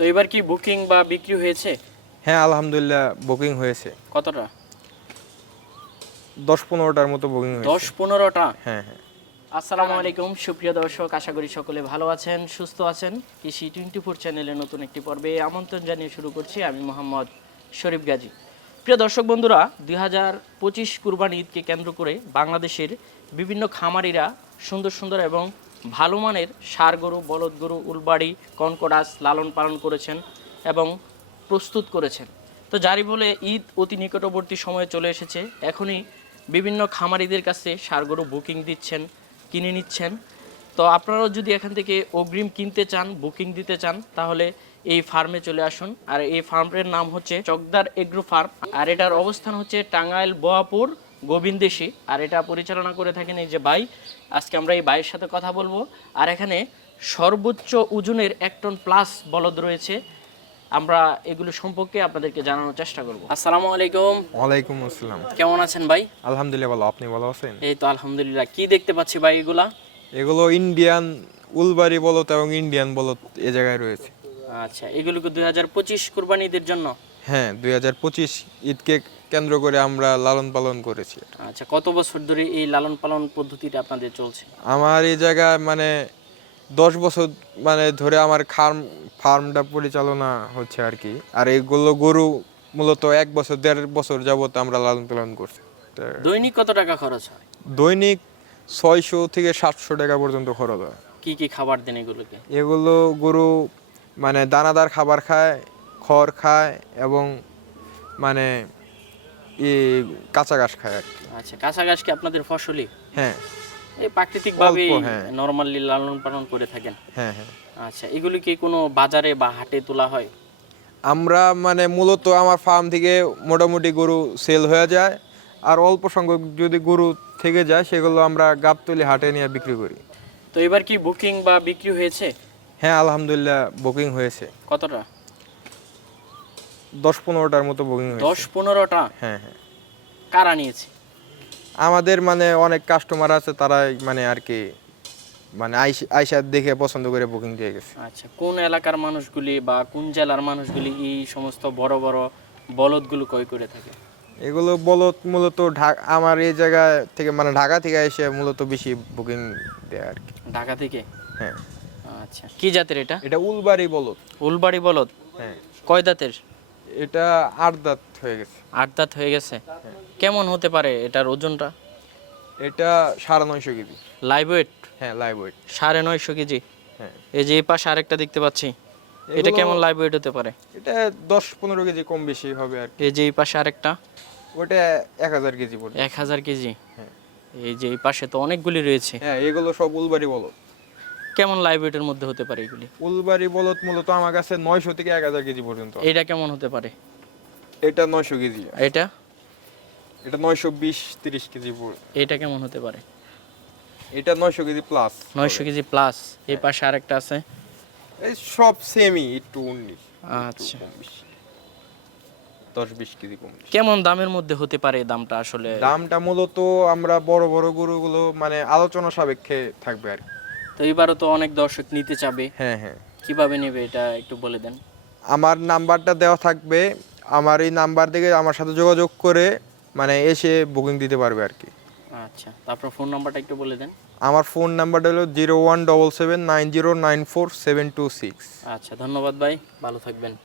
তো এবার কি বুকিং বা বিক্রি হয়েছে? হ্যাঁ আলহামদুলিল্লাহ বুকিং হয়েছে। কতটা? দশ পনেরোটার মতো বুকিং হয়েছে। দশ পনেরোটা? হ্যাঁ হ্যাঁ। আসসালামু আলাইকুম সুপ্রিয় দর্শক আশা করি সকলে ভালো আছেন সুস্থ আছেন। কৃষি টোয়েন্টি ফোর চ্যানেলে নতুন একটি পর্বে আমন্ত্রণ জানিয়ে শুরু করছি আমি মোহাম্মদ শরীফ গাজী। প্রিয় দর্শক বন্ধুরা দুই হাজার পঁচিশ কুরবানি ঈদকে কেন্দ্র করে বাংলাদেশের বিভিন্ন খামারিরা সুন্দর সুন্দর এবং ভালো মানের সার গরু, বলদ গরু, উলবাড়ি কনকডাস লালন পালন করেছেন এবং প্রস্তুত করেছেন। তো যারই বলে ঈদ অতি নিকটবর্তী সময়ে চলে এসেছে। এখনই বিভিন্ন খামারিদের কাছে সার গরু বুকিং দিচ্ছেন, কিনে নিচ্ছেন। তো আপনারাও যদি এখান থেকে অগ্রিম কিনতে চান, বুকিং দিতে চান, তাহলে এই ফার্মে চলে আসুন। আর এই ফার্মের নাম হচ্ছে চকদার এগ্রো ফার্ম। আর এটার অবস্থান হচ্ছে টাঙ্গাইল বোয়াপুর। গোবিন্দেশি আর এটা পরিচালনা করে থাকেন এই যে ভাই আজকে আমরা এই ভাইয়ের সাথে কথা বলব। আর এখানে সর্বোচ্চ ওজনের এক টন প্লাস বলদ রয়েছে। আমরা এগুলো সম্পর্কে আপনাদেরকে জানানোর চেষ্টা করব। আসসালামু আলাইকুম। ওয়ালাইকুম আসসালাম। কেমন আছেন ভাই আলহামদুলিল্লাহ ভালো। আপনি ভালো আছেন? এই তো আলহামদুলিল্লাহ। কি দেখতে পাচ্ছি ভাই এগুলা? এগুলো ইন্ডিয়ান উলবাড়ি বলত এবং ইন্ডিয়ান বলত এ জায়গায় রয়েছে। আচ্ছা এগুলোকে দুই হাজার পঁচিশ কুরবানিদের জন্য হ্যাঁ দুই হাজার পঁচিশ ঈদকে কেন্দ্র করে আমরা লালন পালন করেছি আচ্ছা কত বছর ধরে এই লালন পালন পদ্ধতিটা আপনাদের চলছে? আমার এই জায়গায় মানে দশ বছর মানে ধরে আমার খার্ম ফার্মটা পরিচালনা হচ্ছে আর কি। আর এইগুলো গরু মূলত এক বছর দেড় বছর যাবত আমরা লালন পালন করছি। দৈনিক কত টাকা খরচ হয়? দৈনিক ছয়শো থেকে সাতশো টাকা পর্যন্ত খরচ হয়। কি কি খাবার দেন এগুলোকে? এগুলো গরু মানে দানাদার খাবার খায় খড় খায় এবং মানে কাঁচা ঘাস খায় আর কি। আচ্ছা কাঁচা ঘাস কি আপনাদের ফসলই? হ্যাঁ। এই প্রাকৃতিক ভাবে অল্প, হ্যাঁ। লালন পালন করে থাকেন? হ্যাঁ হ্যাঁ। আচ্ছা এগুলি কি কোনো বাজারে বা হাটে তোলা হয়? আমরা মানে মূলত আমার ফার্ম থেকে মোটামুটি গরু সেল হয়ে যায়। আর অল্প সংখ্যক যদি গরু থেকে যায় সেগুলো আমরা গাবতলি হাটে নিয়ে বিক্রি করি। তো এবার কি বুকিং বা বিক্রি হয়েছে? হ্যাঁ আলহামদুলিল্লাহ বুকিং হয়েছে। কতটা? দশ পনেরোটার মতো বুকিং হয়েছে। দশ পনেরোটা হ্যাঁ হ্যাঁ। কারা নিয়েছে? আমাদের মানে অনেক কাস্টমার আছে তারাই মানে আর কি মানে আইস- দেখে পছন্দ করে বুকিং দিয়ে গেছে। আচ্ছা কোন এলাকার মানুষগুলি বা কোন জেলার মানুষগুলি এই সমস্ত বড় বড় বলদগুলো ক্রয় করে থাকে? এগুলো বলত মূলত ঢাকা আমার এই জায়গা থেকে মানে ঢাকা থেকে এসে মূলত বেশি বুকিং দেয় আর কি। ঢাকা থেকে? হ্যাঁ। আচ্ছা কি জাতের এটা? এটা উলবাড়ি বলত উলবাড়ি বলদ? হ্যাঁ। কয় দাঁতের? এটা আট দাঁত হয়ে গেছে। আট দাঁত হয়ে গেছে। কেমন হতে পারে এটার ওজনটা? এটা সাড়ে নয়শো কেজি। লাইভ ওয়েট হ্যাঁ লাইভ ওয়েট সাড়ে নয়শো কেজি? হ্যাঁ। এই যে এই পাশে আরেকটা দেখতে পাচ্ছি এটা কেমন লাইভ ওয়েট হতে পারে? এটা দশ পনেরো কেজি কম বেশি হবে আর এই যে এই পাশে আরেকটা? ওটা এক হাজার কেজি পড়বে। এক হাজার কেজি? হ্যাঁ। এই যে এই পাশে তো অনেকগুলি রয়েছে। হ্যাঁ এগুলো সব উলবাড়ি বলত কেমন লাইভ ওয়েটের মধ্যে হতে পারে এগুলি? উলবাড়ি বলত মূলত আমার কাছে নয়শো থেকে এক হাজার কেজি পর্যন্ত। এইটা কেমন হতে পারে? এটা নয়শো কেজি। এটা? এটা নয়শো বিশ তিরিশ কেজি এটা কেমন হতে পারে? এটা নয়শো কেজি প্লাস নয়শো কেজি প্লাস এই পাশে আরেকটা আছে? এই সব সেমই একটু উনিশ আচ্ছা। দশ বিশ কেজি কম কেমন দামের মধ্যে হতে পারে দামটা আসলে? দামটা মূলত আমরা বড় বড় গরুগুলো মানে আলোচনা সাপেক্ষে থাকবে আর কি। তো এবারও তো অনেক দর্শক নিতে চাবে। হ্যাঁ হ্যাঁ। কীভাবে নেবে এটা একটু বলে দেন। আমার নাম্বারটা দেওয়া থাকবে। আমার এই নাম্বার থেকে আমার সাথে যোগাযোগ করে মানে এসে বুকিং দিতে পারবে আর কি। আচ্ছা তারপর ফোন নাম্বারটা একটু বলে দেন। আমার ফোন নাম্বারটা হলো zero one double seven nine zero nine four seven two six আচ্ছা ধন্যবাদ ভাই ভালো থাকবেন।